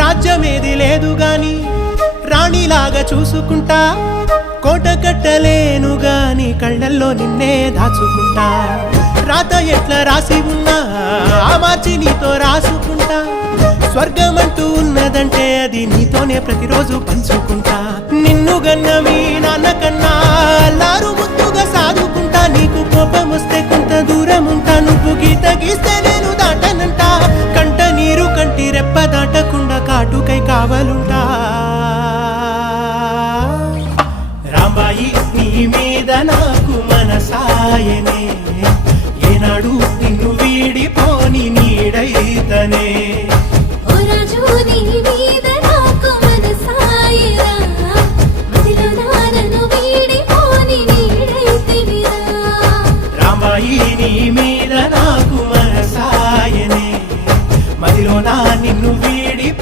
రాజ్యమేది లేదు గాని రాణిలాగా చూసుకుంటా కోట కట్టలేను గాని కళ్ళల్లో నిన్నే దాచుకుంటా. రాత ఎట్లా రాసి ఉన్నా ఆ మార్చి నీతో రాసుకుంటా. స్వర్గమంటూ ఉన్నదంటే అది నీతోనే ప్రతిరోజు పంచుకుంటా. నిన్ను గన్న మీ నాన్న కన్నా అల్లారు ముద్దుగా సాదుకుంటా నీకు కోపం కావలుంటా. రాంబాయి నీ మీద నాకు మనసాయనే. ఏనాడు నిన్ను వీడిపోని నీడైతనే. మీద నాకు మనసాయనే. మదిలో నా నిన్ను వీడి